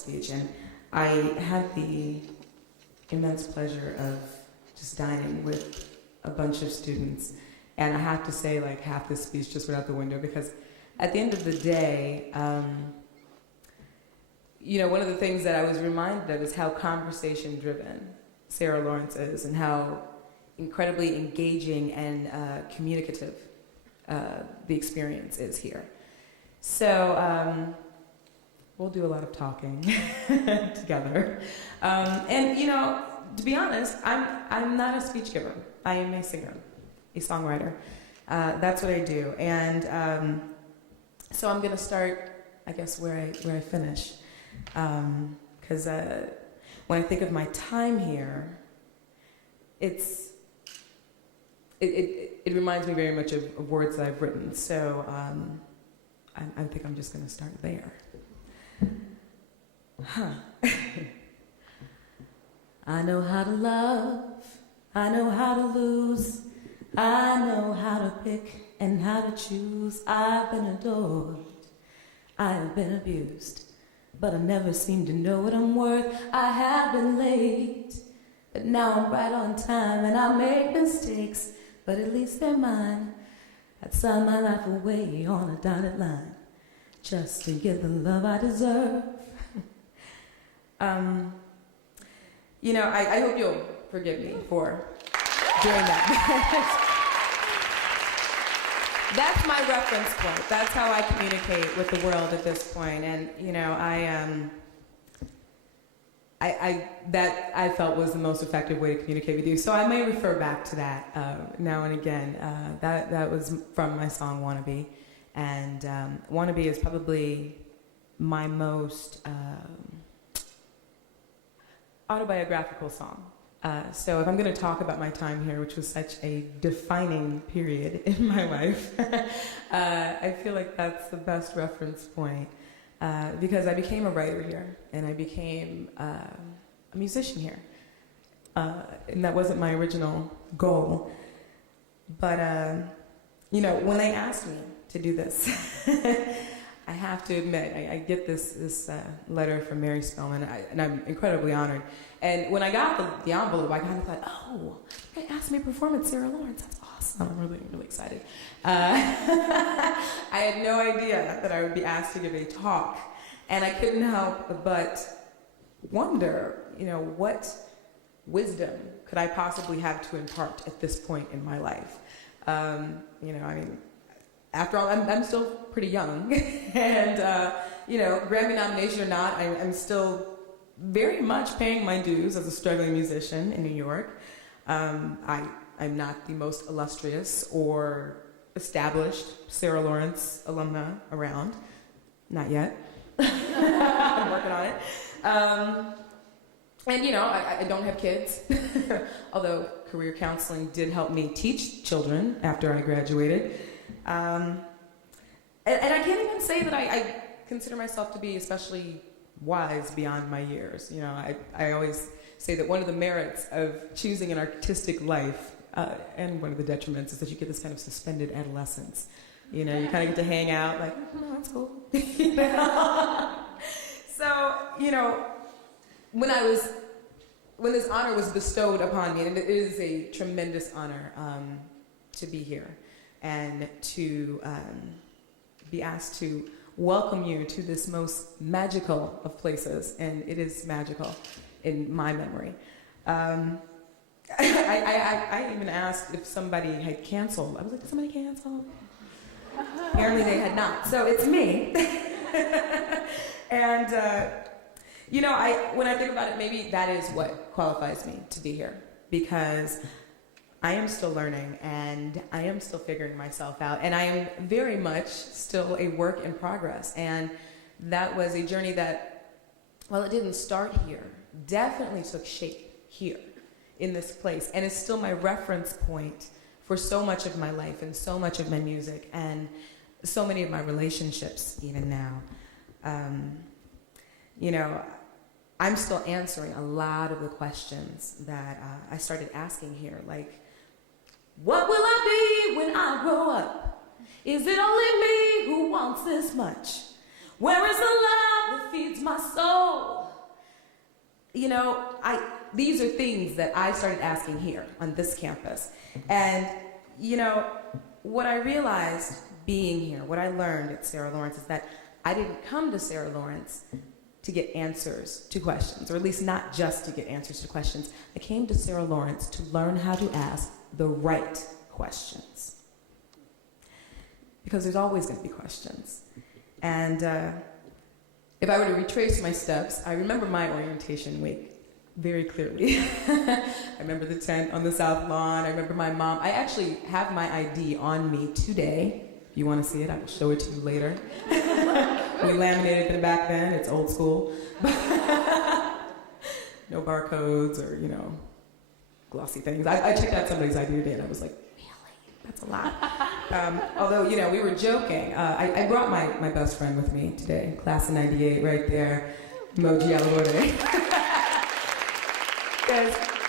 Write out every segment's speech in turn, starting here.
speech, and I had the immense pleasure of just dining with a bunch of students, and I have to say, like, half the speech just went out the window, because at the end of the day, one of the things that I was reminded of is how conversation-driven Sarah Lawrence is, and how incredibly engaging and communicative the experience is here. So we'll do a lot of talking together. And to be honest, I'm not a speech giver. I am a singer, a songwriter. That's what I do. And so I'm going to start, I guess, where I finish. Because when I think of my time here, it reminds me very much of words that I've written. So I think I'm just going to start there. I know how to love, I know how to lose, I know how to pick and how to choose. I've been adored, I've been abused, but I never seem to know what I'm worth. I have been late, but now I'm right on time, and I make mistakes, but at least they're mine. I'd sign my life away on a dotted line, just to get the love I deserve. I hope you'll forgive me for doing that. That's my reference point. That's how I communicate with the world at this point. And that I felt was the most effective way to communicate with you. So I may refer back to that now and again. That was from my song "Wannabe," and "Wannabe" is probably my most autobiographical song. So if I'm going to talk about my time here, which was such a defining period in my life, I feel like that's the best reference point, because I became a writer here, and I became a musician here. And that wasn't my original goal. But, when they asked me to do this, I have to admit, I get this letter from Mary Spellman, and I'm incredibly honored. And when I got the envelope, I kind of thought, oh, they asked me to perform at Sarah Lawrence. That's awesome. I'm really, really excited. I had no idea that I would be asked to give a talk. And I couldn't help but wonder, what wisdom could I possibly have to impart at this point in my life? After all, I'm still pretty young, and Grammy nomination or not, I'm still very much paying my dues as a struggling musician in New York. I'm not the most illustrious or established Sarah Lawrence alumna around, not yet. I'm working on it. I don't have kids, although career counseling did help me teach children after I graduated. And I can't even say that I consider myself to be especially wise beyond my years. I always say that one of the merits of choosing an artistic life, and one of the detriments, is that you get this kind of suspended adolescence. You kind of get to hang out, like, oh, that's cool. So, when this honor was bestowed upon me, and it is a tremendous honor to be here, and to be asked to welcome you to this most magical of places, and it is magical in my memory. I even asked if somebody had canceled. I was like, did somebody cancel? Apparently they had not, so it's me. And, when I think about it, maybe that is what qualifies me to be here, because I am still learning, and I am still figuring myself out, and I am very much still a work in progress. And that was a journey that, well, it didn't start here, definitely took shape here in this place, and is still my reference point for so much of my life and so much of my music and so many of my relationships even now. I'm still answering a lot of the questions that I started asking here, like, what will I be when I grow up? Is it only me who wants this much? Where is the love that feeds my soul. You know, these are things that I started asking here on this campus. And, you know, what I realized being here, what I learned at Sarah Lawrence is that I didn't come to Sarah Lawrence to get answers to questions, or at least not just to get answers to questions. I came to Sarah Lawrence to learn how to ask the right questions. Because there's always going to be questions. And if I were to retrace my steps, I remember my orientation week very clearly. I remember the tent on the South Lawn. I remember my mom. I actually have my ID on me today. If you want to see it, I will show it to you later. We laminated it back then. It's old school. No barcodes or, you know, glossy things. I checked out somebody's ID today and I was like, really? That's a lot. Although, you know, we were joking. I brought my best friend with me today, class of 98, right there, Moji Alawode.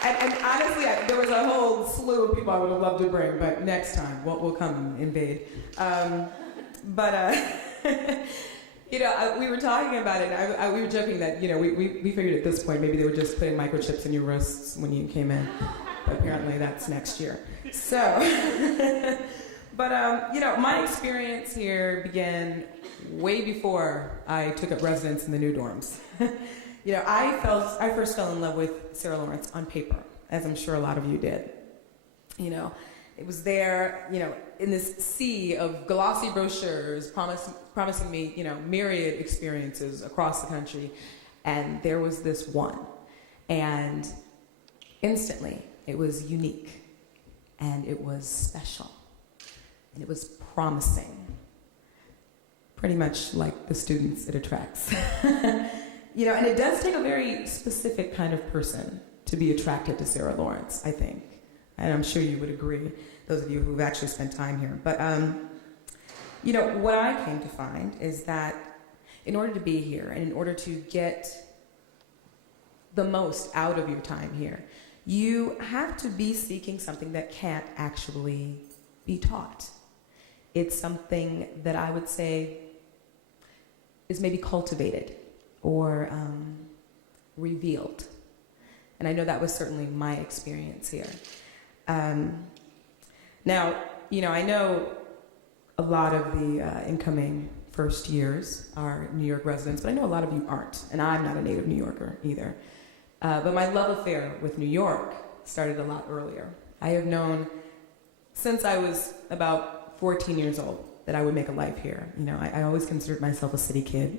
And honestly, there was a whole slew of people I would have loved to bring, but next time, we'll come and invade. You know, we were talking about it, and we were joking that, you know, we figured at this point maybe they were just putting microchips in your wrists when you came in. But apparently that's next year. So, but, you know, my experience here began way before I took up residence in the new dorms. You know, I first fell in love with Sarah Lawrence on paper, as I'm sure a lot of you did. You know, it was there, you know, in this sea of glossy brochures promising me, you know, myriad experiences across the country. And there was this one. And instantly, it was unique. And it was special. And it was promising. Pretty much like the students it attracts. You know, and it does take a very specific kind of person to be attracted to Sarah Lawrence, I think. And I'm sure you would agree, those of you who've actually spent time here. But, you know, what I came to find is that in order to be here and in order to get the most out of your time here, you have to be seeking something that can't actually be taught. It's something that I would say is maybe cultivated or revealed. And I know that was certainly my experience here. Now, you know, I know a lot of the incoming first years are New York residents, but I know a lot of you aren't, and I'm not a native New Yorker either. But my love affair with New York started a lot earlier. I have known since I was about 14 years old that I would make a life here. You know, I always considered myself a city kid.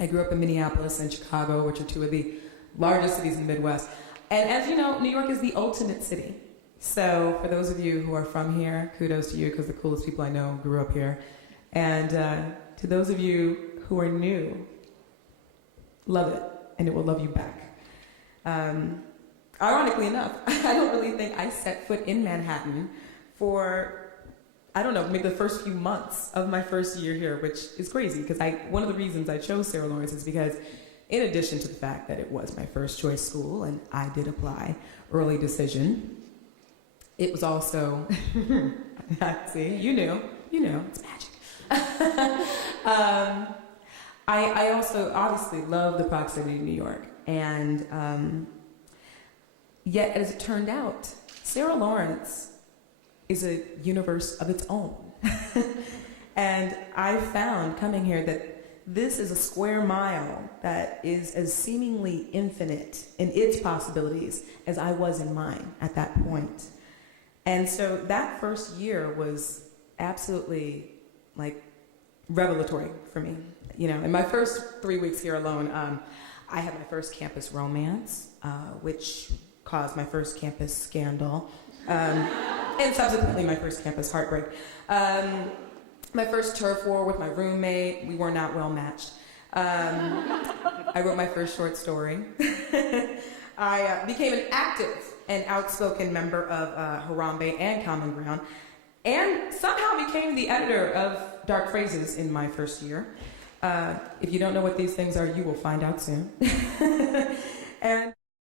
I grew up in Minneapolis and Chicago, which are two of the largest cities in the Midwest. And as you know, New York is the ultimate city. So for those of you who are from here, kudos to you, because the coolest people I know grew up here. And to those of you who are new, love it, and it will love you back. Ironically enough, I don't really think I set foot in Manhattan for, I don't know, maybe the first few months of my first year here, which is crazy, because one of the reasons I chose Sarah Lawrence is because, in addition to the fact that it was my first choice school, and I did apply, early decision, it was also, see, you knew, it's magic. I also obviously love the proximity to New York, and yet, as it turned out, Sarah Lawrence is a universe of its own. And I found coming here that this is a square mile that is as seemingly infinite in its possibilities as I was in mine at that point. And so that first year was absolutely like revelatory for me. You know, in my first 3 weeks here alone, I had my first campus romance, which caused my first campus scandal, and subsequently my first campus heartbreak. My first turf war with my roommate, we were not well matched. I wrote my first short story. I became an active and outspoken member of Harambe and Common Ground, and somehow became the editor of Dark Phrases in my first year. If you don't know what these things are, you will find out soon. And